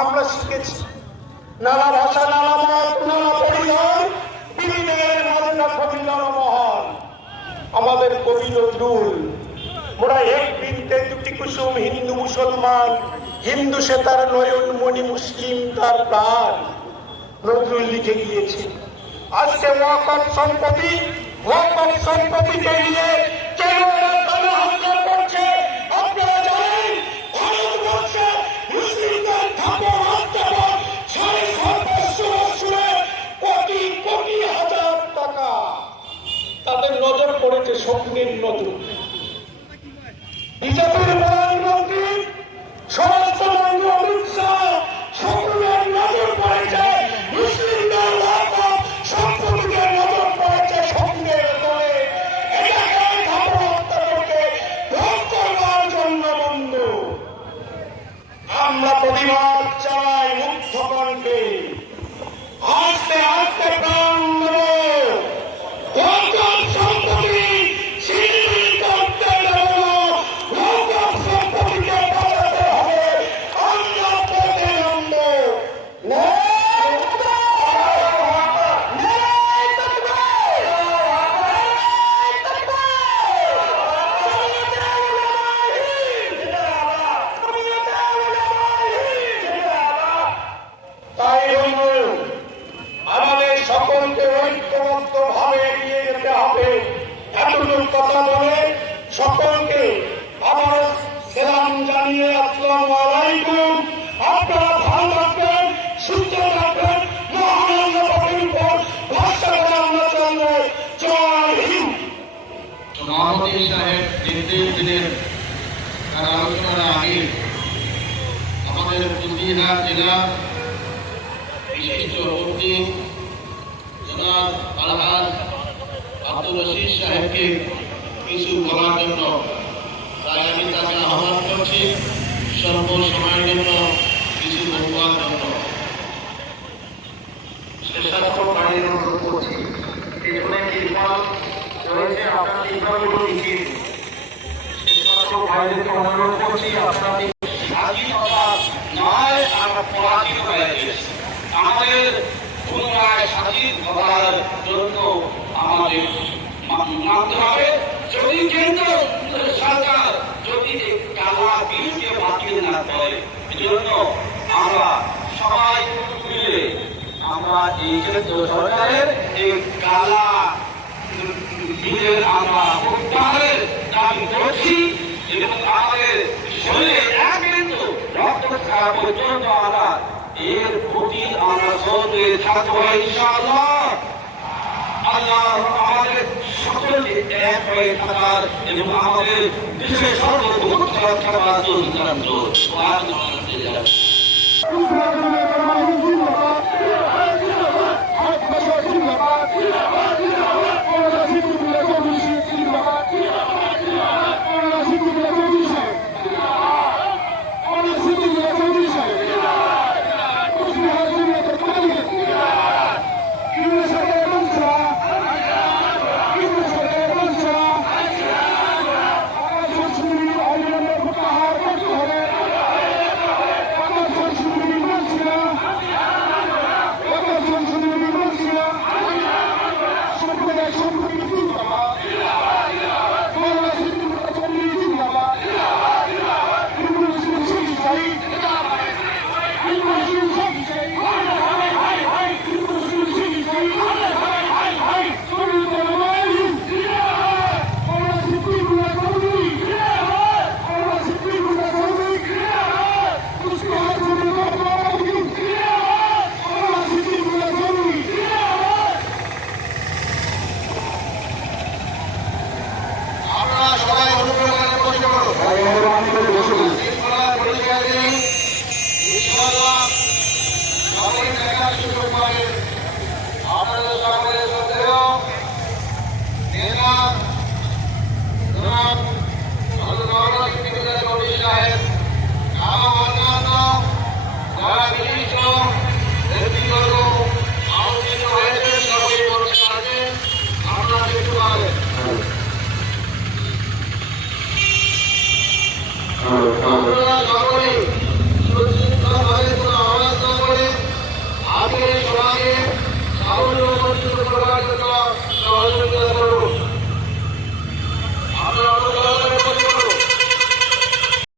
আমরা শিখেছি নানা ভাষা, নানা মত, নানা পরিবার, বিবিধের মাঝে মিলন মহল। আমাদের কবি নজরুল মোরা এক বৃন্তে দুটি কুসুম, হিন্দু মুসলমান, হিন্দু সে তার নয়ন মণি, মুসলিম তার প্রাণ, নজরুল লিখে গিয়েছে। আজকে ওয়াকফ সম্পত্তিকে নিয়ে কেন হত্যা করছে আপনারা জানেন? ভারতবর্ষে মুসলিমদের কোটি কোটি হাজার টাকা তাদের নজর পড়েছে, স্বপ্নের নজর। বিজেপির প্রধানমন্ত্রী স্বরাষ্ট্রমন্ত্রী অমিত শাহ স্বপ্নের নজর পড়েছে, মুসলিমদের সম্পত্তিকে নজর পড়েছে স্বপ্নের দলে। এটাকে হত্যাকে ভোগ করবার জন্য বন্ধু আমরা প্রতিবাদ চাই মুগ্ধ কণ্ঠে। আস্তে আস্তে প্রাণ কথা বলে সকলকে আবার সালাম জানিয়ে আসসালামু আলাইকুম। আপনারা ভালো থাকবেন, সুস্থ থাকবেন, মহানন্দ ভাষা করে আমরা চলবো। জয় হিন্দ। সভাপতি সাহেব নির্দেশ দিলেন তার আলোচনার আগে আমাদের কুচবিহার জেলা বিশিষ্ট অতিথি জনাব আলহাজ আব্দুল রশিদ সাহেবকে কিছু বলার জন্য তাই আমি তাকে আহ্বান করছি স্বল্প সময়ের জন্য কিছু বলবার জন্য। শেষাক্ষর বাড়ির অনুরোধ করছি, এখানে কিরপাল রয়েছে আপনারা ঠিকভাবে লিখিয়ে দিন। শেষাক্ষর ভাইদেরকে অনুরোধ করছি আপনারা স্বাধীনতা নয়, আমরা পরাধীন হয়ে গেছি। আমাদের পুনরায় স্বাধীন হওয়ার জন্য আমাদের মানতে হবে। যদি কেন্দ্র সরকার যদি কালা বিলকে বাতিল না করে, এজন্য আমরা সবাই মিলে আমরা এই কেন্দ্র সরকারের এই কালা বিলের আমরা প্রত্যাহারের দাবি করছি এবং আমাদের শরীরে এক বিন্দু রক্ত থাকা পর্যন্ত আমরা এর প্রতি আমরা সহযোগী থাকবো ইনশাআল্লাহ। আল্লাহ আমাদের সকলকে এক হয়ে থাকার এবং আমাদের দেশের সর্বভৌমত্ব রক্ষা করার আমরা সকলেই